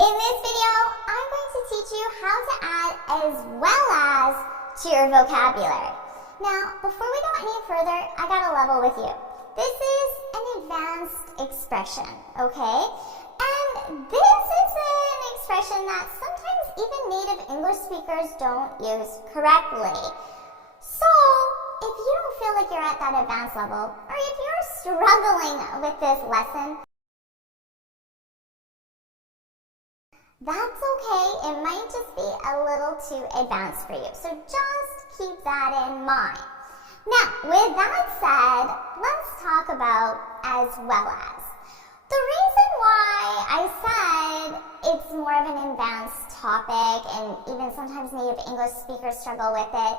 In this video, I'm going to teach you how to add as well as to your vocabulary. Now, before we go any further, I gotta level with you. This is an advanced expression, okay? And this is an expression that sometimes even native English speakers don't use correctly. So, if you don't feel like you're at that advanced level, or if you're struggling with this lesson, that's okay. It might just be a little too advanced for you. So just keep that in mind. Now, with that said, let's talk about as well as. The reason why I said it's more of an advanced topic and even sometimes native English speakers struggle with it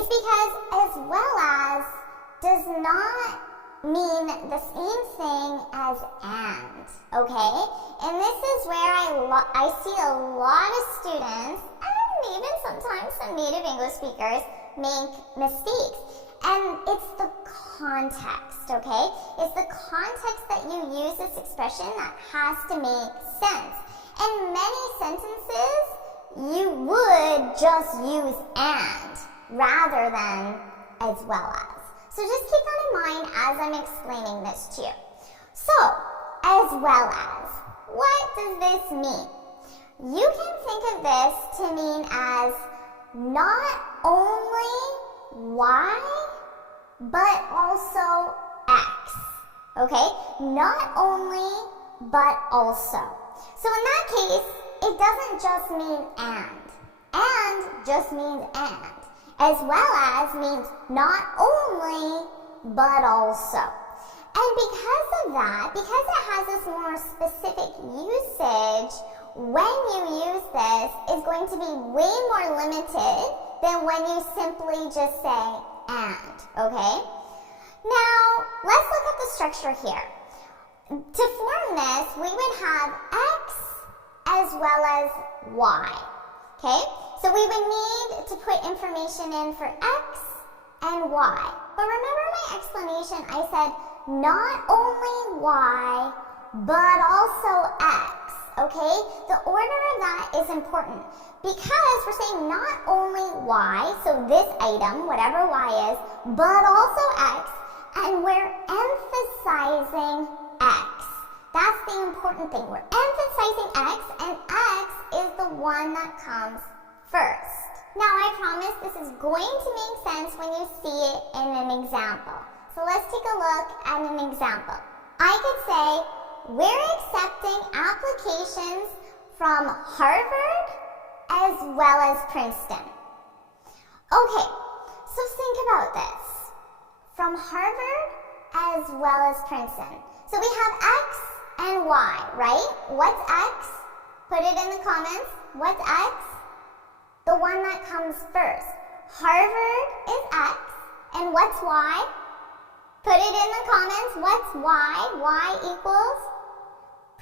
is because as well as does not mean the same thing as and, okay? And this is where I see a lot of students, and even sometimes some native English speakers, make mistakes. And it's the context, okay? It's the context that you use this expression that has to make sense. In many sentences, you would just use and rather than as well as. So just keep that in mind as I'm explaining this to you. So, as well as, what does this mean? You can think of this to mean as not only Y, but also X. Okay? Not only, but also. So in that case, it doesn't just mean and. And just means and. As well as means not only, but also. And because of that, because it has this more specific usage, when you use this, is going to be way more limited than when you simply just say and, okay? Now, let's look at the structure here. To form this, we would have X as well as Y, okay? So we would need to put information in for X and Y. But remember my explanation, I said not only Y, but also X, okay? The order of that is important because we're saying not only Y, so this item, whatever Y is, but also X, and we're emphasizing X. That's the important thing. We're emphasizing X, and X is the one that comes first. Now, I promise this is going to make sense when you see it in an example. So let's take a look at an example. I could say, we're accepting applications from Harvard as well as Princeton. Okay, so think about this. From Harvard as well as Princeton. So we have X and Y, right? What's X? Put it in the comments. What's X? The one that comes first. Harvard is X, and what's Y? Put it in the comments. What's Y? Y equals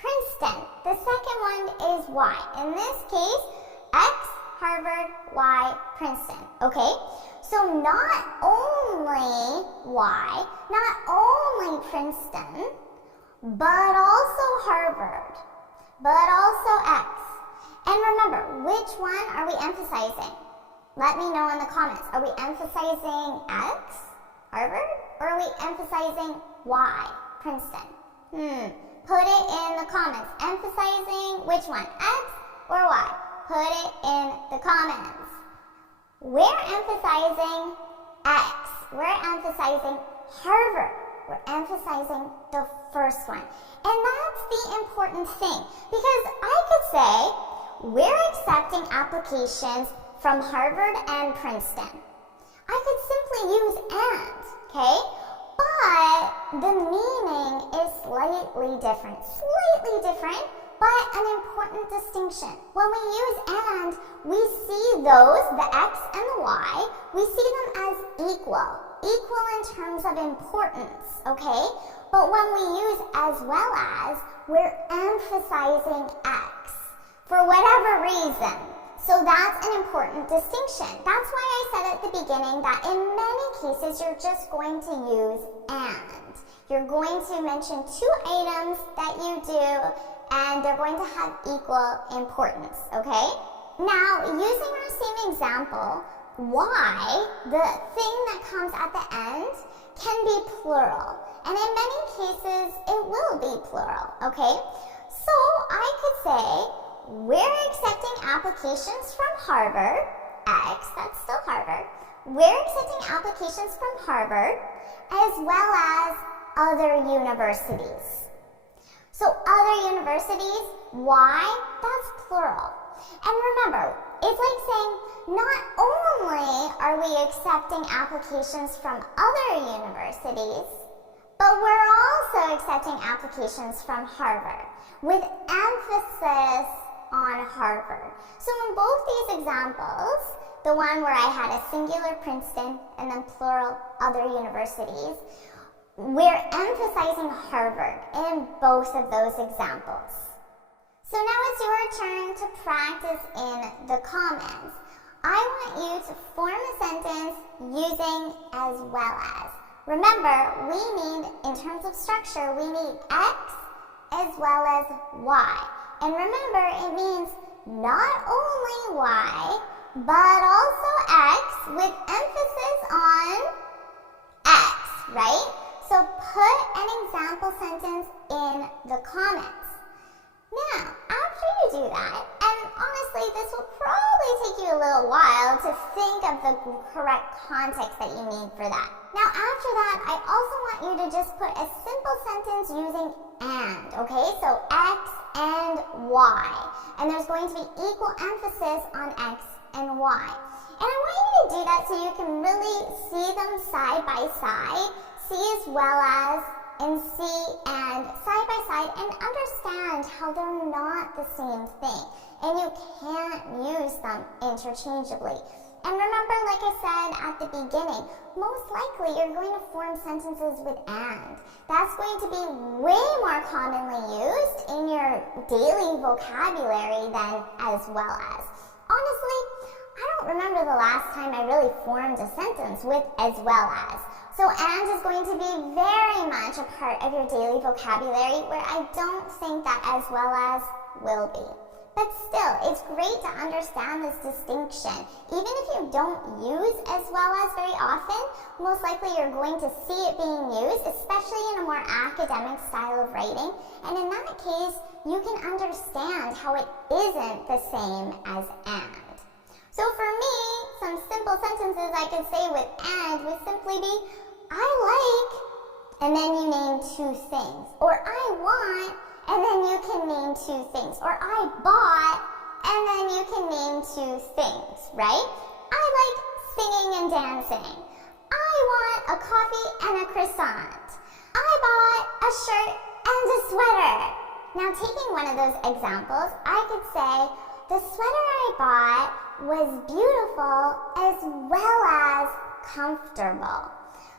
Princeton. The second one is Y. In this case, X, Harvard, Y, Princeton. Okay? So not only Y, not only Princeton, but also Harvard, but also X. And remember, which one are we emphasizing? Let me know in the comments. Are we emphasizing X, Harvard, or are we emphasizing Y, Princeton? Put it in the comments. Emphasizing which one, X or Y? Put it in the comments. We're emphasizing X. We're emphasizing Harvard. We're emphasizing the first one. And that's the important thing. Because I could say, we're accepting applications from Harvard and Princeton. I could simply use and, okay? But the meaning is slightly different. Slightly different, but an important distinction. When we use and, we see those, the X and the Y, we see them as equal. Equal in terms of importance, okay? But when we use as well as, we're emphasizing X. For whatever reason. So that's an important distinction. That's why I said at the beginning that in many cases you're just going to use and. You're going to mention two items that you do, and they're going to have equal importance, okay? Now, using our same example, why, the thing that comes at the end, can be plural. And in many cases, it will be plural, okay? So I could say, we're accepting applications from Harvard, X, that's still Harvard. We're accepting applications from Harvard, as well as other universities. So other universities, Y, that's plural. And remember, it's like saying, not only are we accepting applications from other universities, but we're also accepting applications from Harvard, with emphasis on Harvard. So in both these examples, the one where I had a singular Princeton and then plural other universities, we're emphasizing Harvard in both of those examples. So now it's your turn to practice in the comments. I want you to form a sentence using as well as. Remember, we need, in terms of structure, we need X as well as Y. And remember, it means not only Y, but also X with emphasis on X, right? So put an example sentence in the comments. Now, after you do that, and honestly, this will probably take you a little while to think of the correct context that you need for that. Now, after that, I also want you to just put a simple sentence using and, okay? So X and Y. And there's going to be equal emphasis on X and Y. And I want you to do that so you can really see them side by side, see as well as, and see and side by side, and understand how they're not the same thing. And you can't use them interchangeably. And remember, like I said at the beginning, most likely you're going to form sentences with and. That's going to be way more commonly used in your daily vocabulary than as well as. Honestly, I don't remember the last time I really formed a sentence with as well as. So and is going to be very much a part of your daily vocabulary, where I don't think that as well as will be. But still, it's great to understand this distinction. Even if you don't use as well as very often, most likely you're going to see it being used, especially in a more academic style of writing. And in that case, you can understand how it isn't the same as and. So for me, some simple sentences I could say with and would simply be, I like, and then you name two things. Or I want, and then you can name two things. Or I bought, and then you can name two things, right? I like singing and dancing. I want a coffee and a croissant. I bought a shirt and a sweater. Now, taking one of those examples, I could say, the sweater I bought was beautiful as well as comfortable.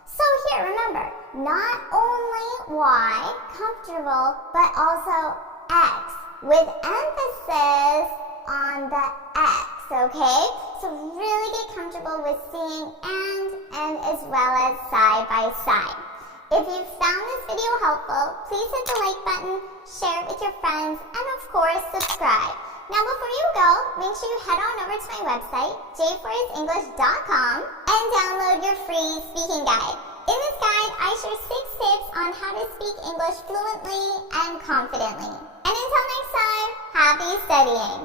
So here, remember, not only Y, comfortable, but also X, with emphasis on the X, okay? So really get comfortable with seeing and as well as side by side. If you found this video helpful, please hit the like button, share it with your friends, and of course, subscribe. Now before you go, make sure you head on over to my website, j4isenglish.com, and download your free speaking guide. In this guide, I share 6 tips on how to speak English fluently and confidently. And until next time, happy studying!